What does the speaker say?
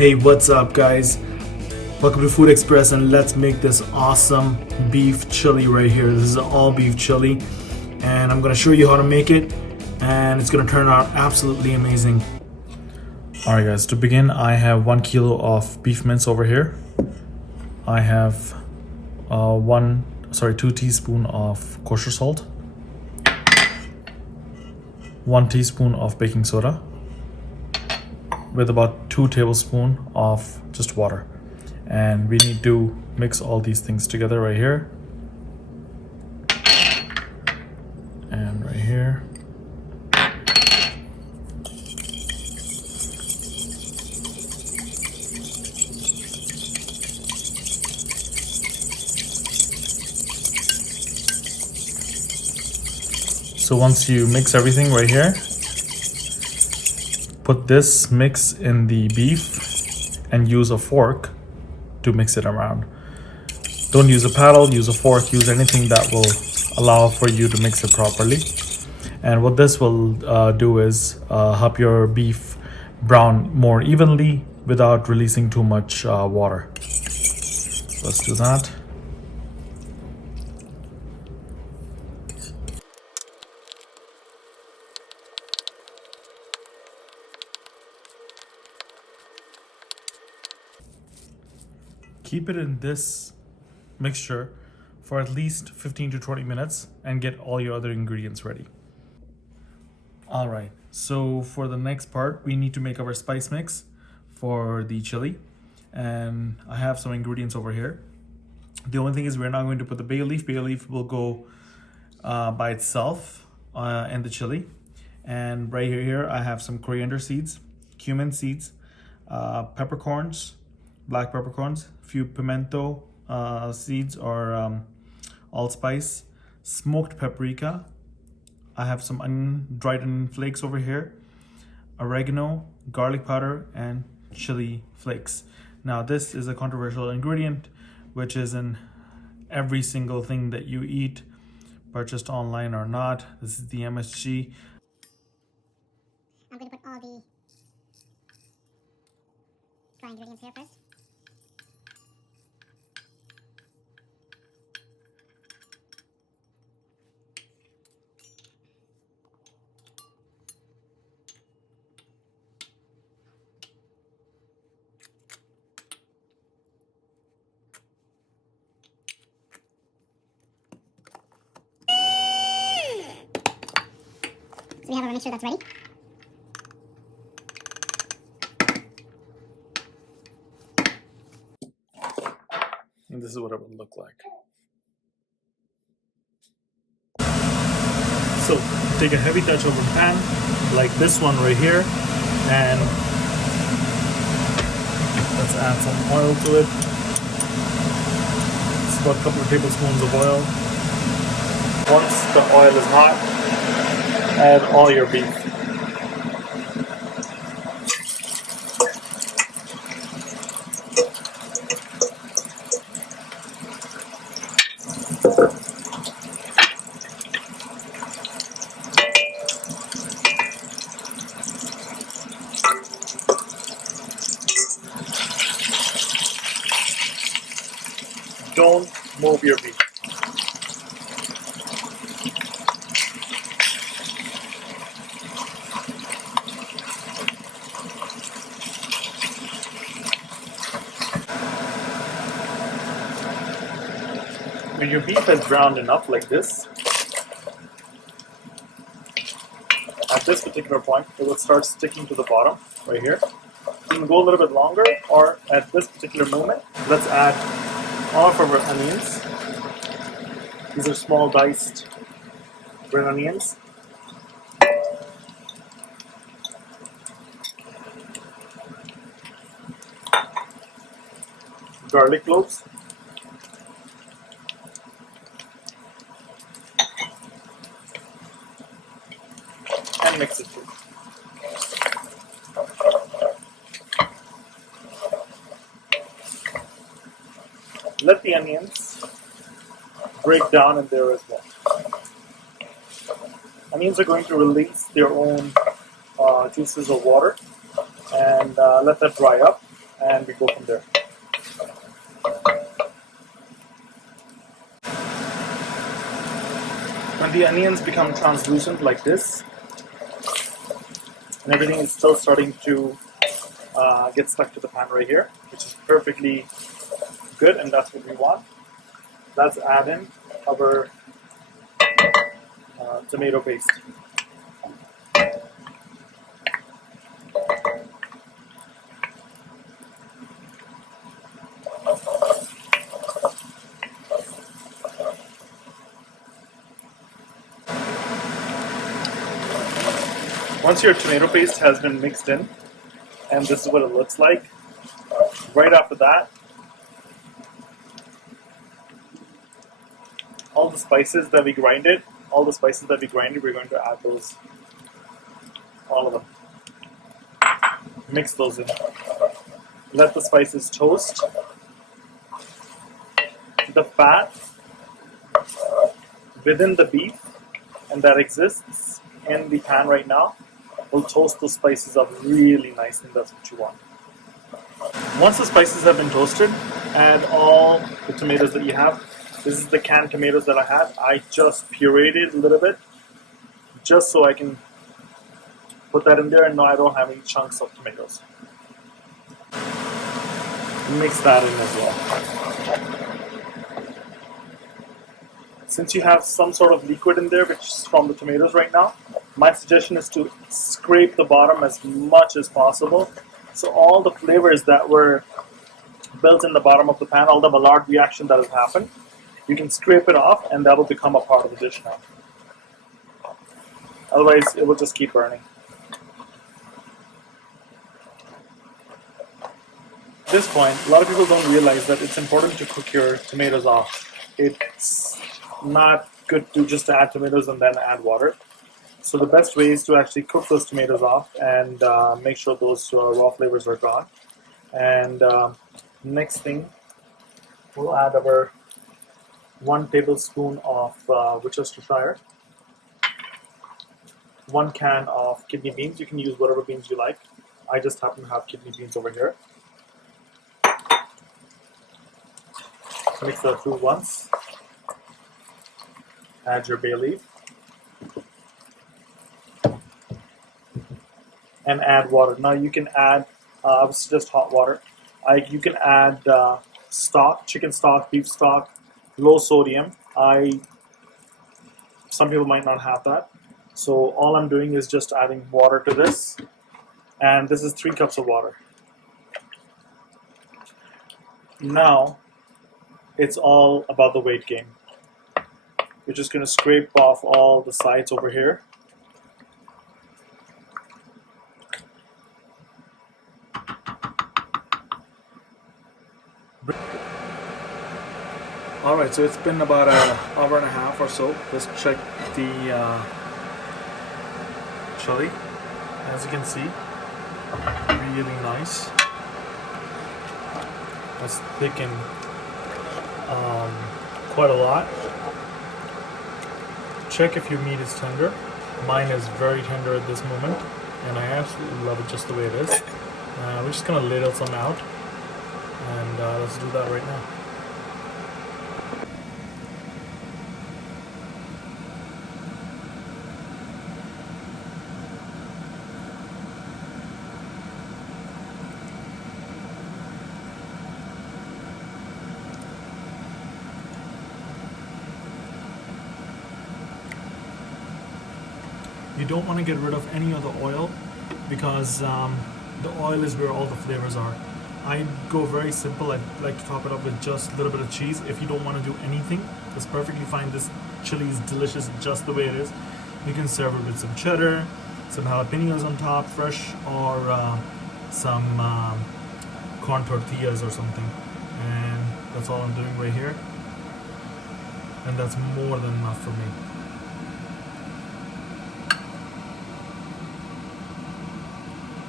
Hey, what's up guys? Welcome to Food Express and let's make this awesome beef chili right here. This is an all beef chili and I'm gonna show you how to make it and it's gonna turn out absolutely amazing. Alright guys, to begin I have 1 kilo of beef mince over here. I have 2 teaspoons of kosher salt, 1 teaspoon of baking soda, with about 2 tablespoons of just water. And we need to mix all these things together right here and right here. So once you mix everything right here, put this mix in the beef and use a fork to mix it around. Don't use a paddle, use a fork, use anything that will allow for you to mix it properly. And what this will do is help your beef brown more evenly without releasing too much water. So let's do that. Keep it in this mixture for at least 15 to 20 minutes and get all your other ingredients ready. Alright, so for the next part, we need to make our spice mix for the chili. And I have some ingredients over here. The only thing is we're not going to put the bay leaf. Bay leaf will go by itself in the chili. And right here I have some coriander seeds, cumin seeds, peppercorns, black peppercorns, few pimento seeds or allspice, smoked paprika. I have some dried onion flakes over here, oregano, garlic powder, and chili flakes. Now this is a controversial ingredient which is in every single thing that you eat, purchased online or not. This is the MSG. I'm going to put all the dry ingredients here first. So we have our mixture that's ready. And this is what it would look like. So take a heavy touch over the pan, like this one right here, and let's add some oil to it. It's about a couple of tablespoons of oil. Once the oil is hot, add all your beef. Don't move your beef. When your beef is browned enough like this, at this particular point, it will start sticking to the bottom right here. You can go a little bit longer, or at this particular moment, let's add all of our onions. These are small diced red onions. Garlic cloves. And mix it through. Let the onions break down in there as well. Onions are going to release their own juices of water and let that dry up. and we go from there. When the onions become translucent like this, and everything is still starting to get stuck to the pan right here, which is perfectly good, and that's what we want. Let's add in our tomato paste. Once your tomato paste has been mixed in, and this is what it looks like, right after that, all the spices that we grinded, we're going to add those, all of them. Mix those in. Let the spices toast. The fat within the beef, and that exists in the pan right now, will toast the spices up really nicely, and that's what you want. Once the spices have been toasted, add all the tomatoes that you have. This is the canned tomatoes that I had. I just pureed it a little bit, just so I can put that in there and know I don't have any chunks of tomatoes. Mix that in as well. Since you have some sort of liquid in there, which is from the tomatoes right now, my suggestion is to scrape the bottom as much as possible. So all the flavors that were built in the bottom of the pan, all the Maillard reaction that has happened, you can scrape it off and that will become a part of the dish now. Otherwise, it will just keep burning. At this point, a lot of people don't realize that it's important to cook your tomatoes off. It's not good to just add tomatoes and then add water. So the best way is to actually cook those tomatoes off and make sure those raw flavors are gone. And next thing, we'll add our 1 tablespoon of Worcestershire, 1 can of kidney beans. You can use whatever beans you like. I just happen to have kidney beans over here. Mix that through once. Add your bay leaf. And add water. Now you can add, I would suggest hot water. You can add stock, chicken stock, beef stock, low sodium. Some people might not have that. So all I'm doing is just adding water to this. And this is 3 cups of water. Now, it's all about the weight gain. You're just going to scrape off all the sides over here. Alright, so it's been about an hour and a half or so. Let's check the chili. As you can see, really nice. It's thickened quite a lot. Check if your meat is tender. Mine is very tender at this moment, and I absolutely love it just the way it is. We're just gonna ladle some out, and let's do that right now. You don't want to get rid of any of the oil because the oil is where all the flavors are. I go very simple. I like to top it up with just a little bit of cheese. If you don't want to do anything, that's perfectly fine. This chili is delicious just the way it is. You can serve it with some cheddar, some jalapenos on top, fresh, or some corn tortillas or something. And that's all I'm doing right here. And that's more than enough for me.